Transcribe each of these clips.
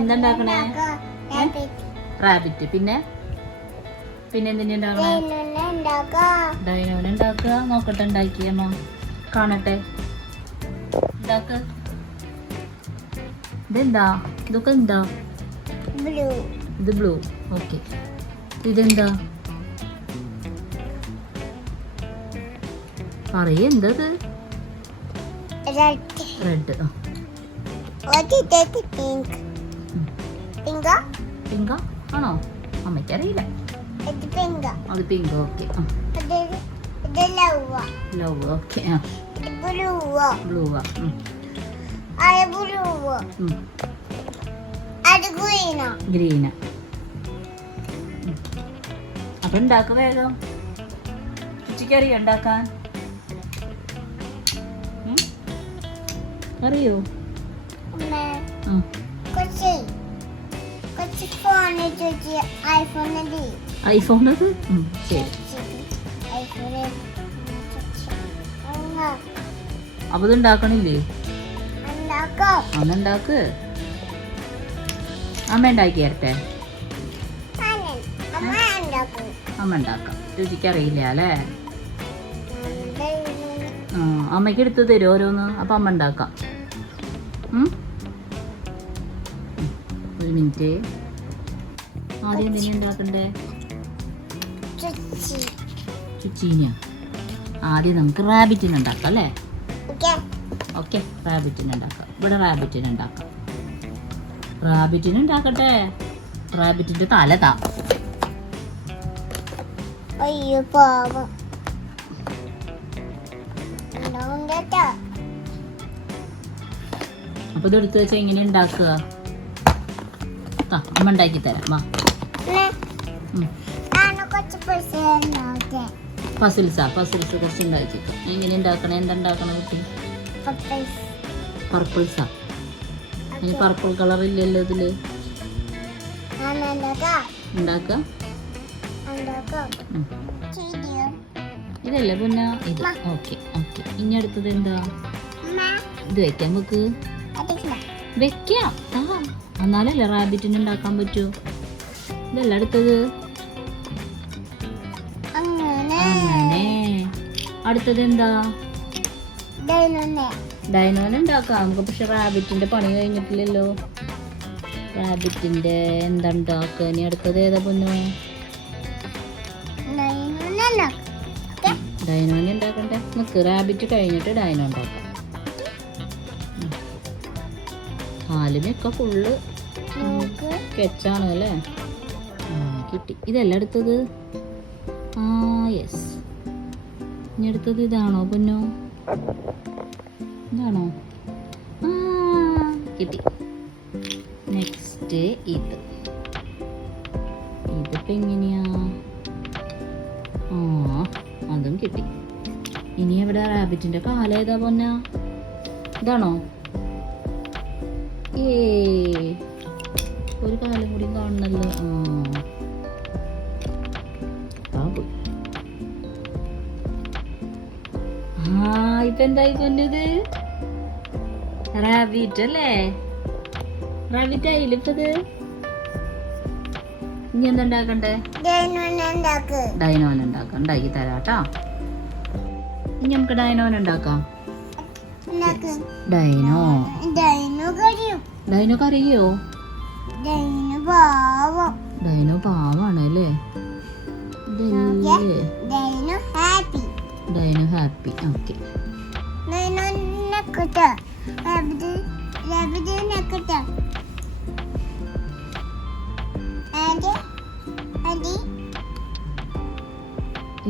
എന്താ ഉണ്ടാക്കണേ? റാബിറ്റ്. പിന്നെ പിന്നെ എന്തിനാ ഡൈനോനെ ഉണ്ടാക്കുക. നോക്കട്ടെ, ഉണ്ടാക്കിയമ്മ കാണട്ടെ. ഉണ്ടാക്ക. ഇതെന്താ? ഇതൊക്കെ എന്താ? ഇത് ബ്ലൂ. ഓക്കെ. ഇതെന്താ പറയ? എന്തത്? റെഡ്. പിങ്ക ആണോ? അമ്മയ്ക്കറിയില്ല. അത് പിങ്ക്. ഓക്കെ. ലവ്. ഓക്കെ. ബ്ലൂവാ. ഗ്രീന. അപ്പൊ ഉണ്ടാക്ക വേഗം. ഉച്ചക്കറിയോ ഉണ്ടാക്കാൻ? അറിയോ? ഐഫോൺ അത് ശരി. അപ്പൊ ഇത് ഉണ്ടാക്കണില്ലേ? അന്നുണ്ടാക്ക്. അമ്മ ഉണ്ടാക്കി തരട്ടെ? അമ്മ ഉണ്ടാക്കാം. രുചിക്കറിയില്ല അല്ലേ? അമ്മയ്ക്ക് എടുത്ത് തരും ഓരോന്ന്. അപ്പൊ അമ്മ ഉണ്ടാക്കാം. ഒരു മിനിറ്റ്. ആദ്യം എന്തിനാ ഉണ്ടാക്കണ്ടേ? ചുച്ചീന. ആദ്യം നമുക്ക് റാബിറ്റിന് ഉണ്ടാക്കാം അല്ലേ? ഓക്കെ. റാബിറ്റിന് ഉണ്ടാക്കാം. ഇവിടെ റാബിറ്റിന് ഉണ്ടാക്കാം. റാബിറ്റിന് ഉണ്ടാക്കട്ടെ. റാബിറ്റിന്റെ തല താ. അയ്യോ പാവം. അപ്പൊ ഇത് എടുത്ത് വെച്ചാൽ എങ്ങനെ ഉണ്ടാക്കുക? അമ്മ ഉണ്ടാക്കി തരാം. വാ. പസിൽസ് കുറച്ച് ഉണ്ടാക്കിക്കാം. എങ്ങനെ ഉണ്ടാക്കണേ? എന്താ ഉണ്ടാക്കണ കുട്ടി? പർപ്പിൾസാ. അതിന് പർപ്പിൾ കളർ ഇല്ലല്ലോ ഇതില്. ഉണ്ടാക്കാം. ഇതല്ലേ പിന്നെ ഇത്. ഓക്കെ. ഇനി അടുത്തത് എന്താ? ഇത് വെക്കാം. നമുക്ക് വെക്കാം. എന്നാലല്ലേ റാബിറ്റിന് ഉണ്ടാക്കാൻ പറ്റൂ. ഇതല്ല അടുത്തത്. അങ്ങനെ. അടുത്തത് എന്താ? ഡൈനോനെ ഉണ്ടാക്കാം നമുക്ക്. പക്ഷെ റാബിറ്റിന്റെ പണി കഴിഞ്ഞിട്ടില്ലല്ലോ. റാബിറ്റിന്റെ എന്താ ഉണ്ടാക്കുക? ഇനി അടുത്തത് ഏതാ പൊന്നു? ഡൈനോനെ ഉണ്ടാക്കണ്ടേ? നമുക്ക് റാബിറ്റ് കഴിഞ്ഞിട്ട് ഡൈനോ ഉണ്ടാക്കാം. കാലിനൊക്കെ ഫുള്ള് സ്കെച്ചാണ് അല്ലേ? കിട്ടി. ഇതല്ല അടുത്തത്. യെസ്. ഇനി അടുത്തത് ഇതാണോ പൊന്നോ? ഇതാണോ? കിട്ടി. നെക്സ്റ്റ് ഇതിപ്പോ എങ്ങനെയാ? അതും കിട്ടി. ഇനി എവിടെ റാബിറ്റിന്റെ കാല ഏതാ പൊന്ന? ഇതാണോ? ഒരു കാലം കൂടി കാണണല്ലോ. ഇപ്പൊ എന്തായി പൊന്നത്? റാബിറ്റ് അല്ലേ? റാബിറ്റ് ആയില്ല ഇപ്പത്. ഇനി എന്താ ഉണ്ടാക്കണ്ടേ? ഡൈനോൻ ഉണ്ടാക്കാം. ഉണ്ടാക്കി തരാട്ടാ. ഇനി നമുക്ക് ഡൈനോൻ ഉണ്ടാക്കാം. ഡൈനോ കരയോ? ഡൈനോ പാവാണ് അല്ലേ? Dino happy. ഓക്കെ.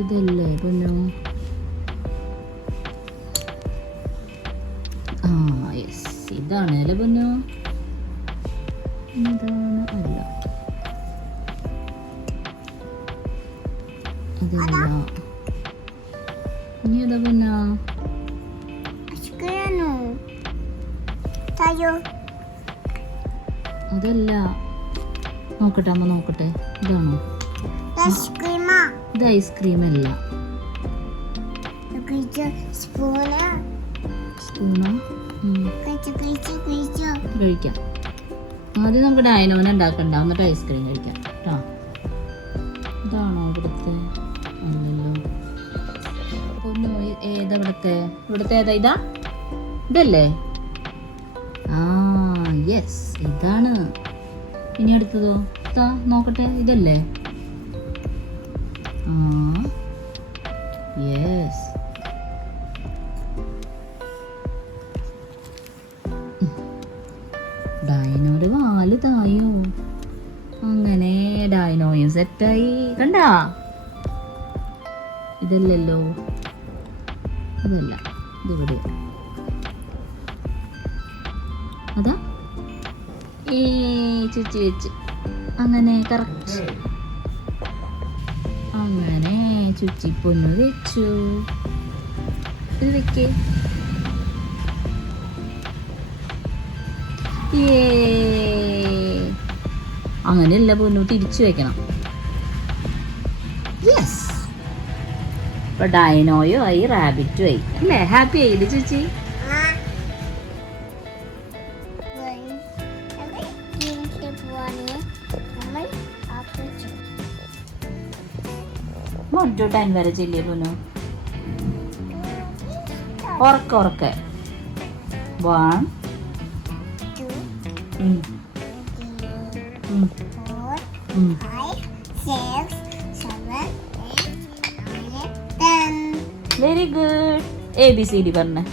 ഇതല്ലേ പൊന്നു? യെസ്. ഇതാണ് അല്ലേ പൊന്നു? ഇതാണ്. അല്ല അതല്ല. ഇനി ഏതാ പൊന്ന? അതല്ല. നോക്കട്ടെ അമ്മ നോക്കട്ടെ. ഇതാണോ? ഇത് ഐസ്ക്രീം അല്ല. സ്പൂണോ? കഴിക്കാം. ആദ്യം നമുക്ക് ഡൈനോനെ ഉണ്ടാക്കണ്ട, എന്നിട്ട് ഐസ്ക്രീം കഴിക്കാം കേട്ടോ. ഇതാണോ ഇവിടുത്തെ? അല്ലല്ലോ. പൊന്നു, ഏതാ ഇവിടുത്തെ ഏതാ? ഇതല്ലേ? ആ യെസ്, ഇതാണ്. ഇനി അടുത്തതോ? നോക്കട്ടെ, ഇതല്ലേ? ആ യെസ്. ഡൈനോയുടെ വാല് തായോ. അങ്ങനെ ഡൈനോയും സെറ്റായി. കണ്ടാ? ഇതല്ലല്ലോ, ഇതല്ല, ഇതിവിടെ. അതാ ചുറ്റി വെച്ച്. അങ്ങനെ കറക്റ്റ്. അങ്ങനെ ചുറ്റി പൊന്നു വെച്ചു. ഇത് വെക്കേ. അങ്ങനെയല്ല പൊന്നു, തിരിച്ചു വെക്കണം. യെസ്. ഇപ്പൊ ഡൈനോയും ആയി, റാബിറ്റും ആയി അല്ലേ? ഹാപ്പി ആയില്ലേ ചേച്ചി? One to 10 വരെ ചെല്ലിയ പൊന്നു. ഉറക്കെ 1 4 5 6 7 8 9 10. Very good. ABCD പറഞ്ഞേ.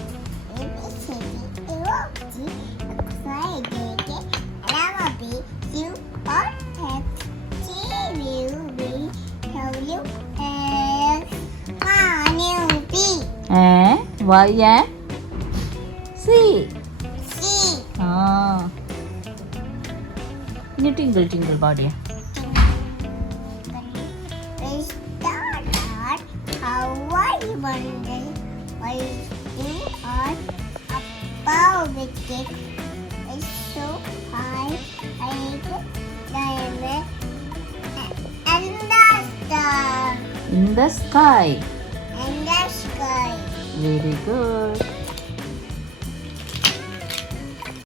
Y and C. ആ ഇനി ടിങ്കിൾ ടിങ്കിൾ പാടിയ. In the sky. In the sky. Very good.